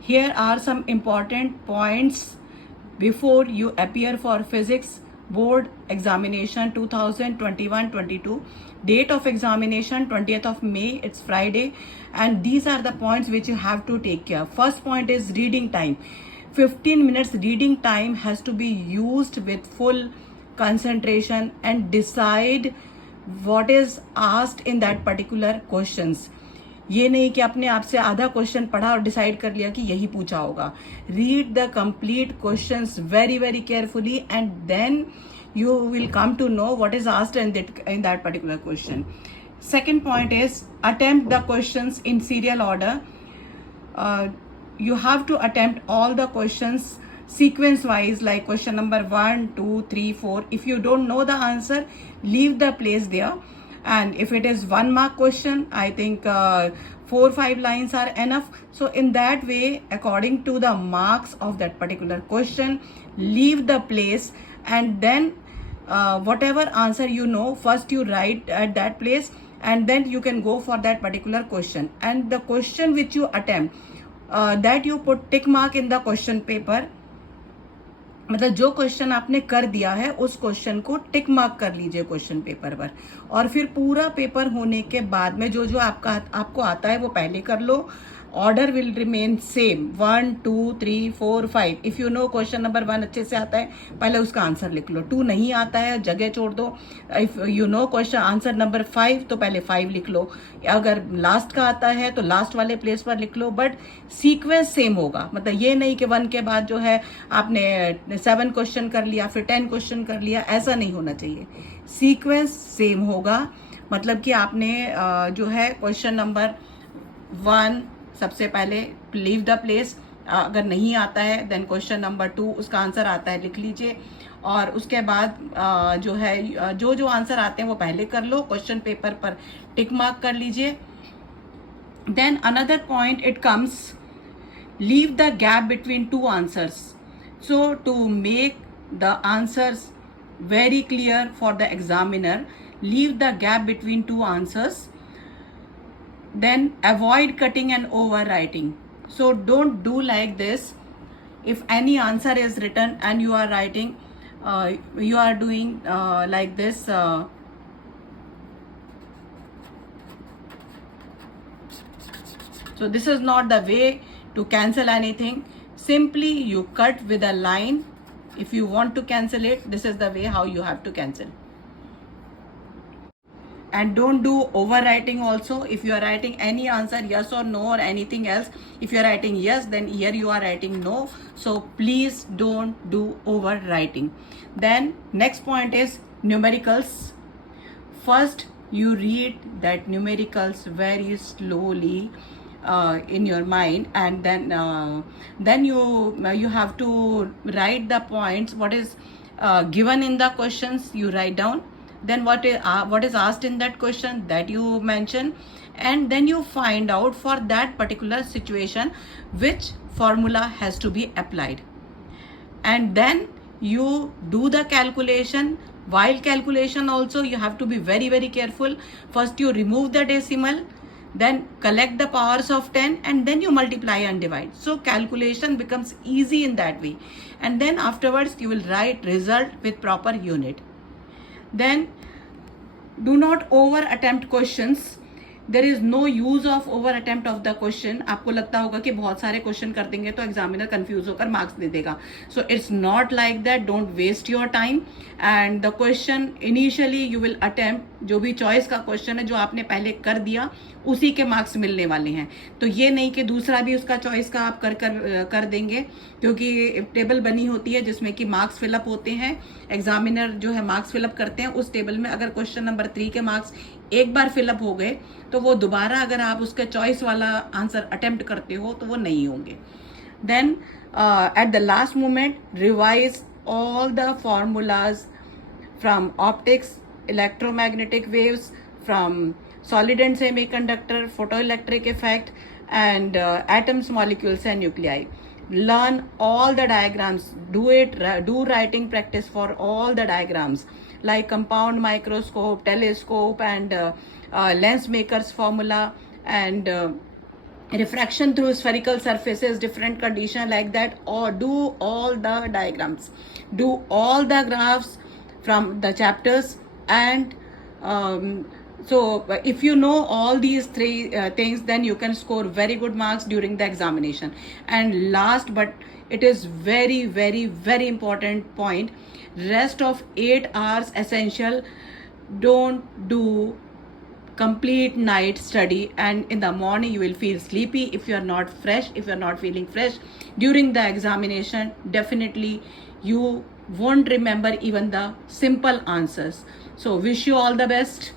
Here are some important points before you appear for physics board examination 2021-22. Date of examination 20th of May, it's Friday, and these are the points which you have to take care. First point is reading time. 15 minutes reading time has to be used with full concentration and decide what is asked in that particular questions. ये नहीं कि आपने आपसे आधा question पढ़ा और decide कर लिया कि यही पूछा होगा. Read the complete questions very very carefully and then you will come to know what is asked in that particular question. Second point is attempt the questions in serial order. You have to attempt all the questions sequence wise, like question number 1, 2, 3, 4. If you don't know the answer, leave the place there. And if it is 1 mark question, I think 4-5 lines are enough. So in that way, according to the marks of that particular question, leave the place, and then whatever answer you know, first you write at that place, and then you can go for that particular question. And the question which you attempt, that you put tick mark in the question paper. मतलब जो question आपने कर दिया है उस question को टिक mark कर लीजिए क्वेश्चन पेपर पर, और फिर पूरा पेपर होने के बाद में जो जो आपको आता है वो पहले कर लो. Order will remain same 1 2 3 4 5. If you know question number 1 अच्छे से आता है, पहले उसका आंसर लिख लो. 2 नहीं आता है, जगह छोड़ दो. If you know question answer number 5, तो पहले 5 लिख लो. अगर लास्ट का आता है तो लास्ट वाले प्लेस पर लिख लो, बट सीक्वेंस सेम होगा. मतलब ये नहीं कि 1 के बाद जो है आपने 7 क्वेश्चन कर लिया फिर 10 क्वेश्चन कर लिया, ऐसा नहीं होना चाहिए. सीक्वेंस सेम होगा. मतलब कि आपने जो है क्वेश्चन नंबर 1 सबसे पहले लीव द प्लेस, अगर नहीं आता है देन क्वेश्चन नंबर 2 उसका आंसर आता है लिख लीजिए, और उसके बाद जो है जो जो आंसर आते हैं वो पहले कर लो, क्वेश्चन पेपर पर टिक मार्क कर लीजिए. Then another point it comes, leave the gap between 2 answers. So to make the answers very clear for the examiner, leave the gap between 2 answers. Then avoid cutting and overwriting. So don't do like this. If any answer is written and you are writing, you are doing like this, so this is not the way to cancel anything. Simply you cut with a line. If you want to cancel it, this is the way how you have to cancel. And don't do overwriting also. If you are writing any answer yes or no or anything else, if you are writing yes, then here you are writing no. So please don't do overwriting. Then next point is numericals. First you read that numericals very slowly in your mind, and then you have to write the points what is given in the questions. You write down, then what is asked in that question that you mention, and then you find out for that particular situation which formula has to be applied, and then you do the calculation. While calculation also you have to be very very careful. First you remove the decimal, then collect the powers of 10, and then you multiply and divide. So calculation becomes easy in that way, and then afterwards you will write result with proper unit. Then do not over attempt questions. There is no use of over attempt of the question. आपको लगता होगा कि बहुत सारे question कर देंगे तो examiner confuse होकर मार्क्स दे देगा. So it's not like that. Don't waste your time. And the question initially you will attempt, जो भी चॉइस का क्वेश्चन है जो आपने पहले कर दिया उसी के मार्क्स मिलने वाले हैं. तो ये नहीं कि दूसरा भी उसका चॉइस का आप कर देंगे, क्योंकि टेबल बनी होती है जिसमें कि मार्क्स फिलअप होते हैं. एग्जामिनर जो है मार्क्स फिलअप करते हैं उस टेबल में. अगर क्वेश्चन नंबर 3 के मार्क्स एक बार फिलअप हो गए तो वो दोबारा अगर आप उसका चॉइस वाला आंसर अटेम्प्ट करते हो तो वो नहीं होंगे. Then at the last moment revise all the formulas from optics, electromagnetic waves, from solid and semiconductor, photoelectric effect, and atoms, molecules and nuclei. Learn all the diagrams. Do writing practice for all the diagrams like compound microscope, telescope, and lens maker's formula, and refraction through spherical surfaces, different condition like that, or do all the diagrams, do all the graphs from the chapters. And so if you know all these three things, then you can score very good marks during the examination. And last, but it is very very important point, rest of 8 hours essential. Don't do complete night study, and in the morning you will feel sleepy if you are not fresh, if you are not feeling fresh during the examination. Definitely you won't remember even the simple answers. So wish you all the best.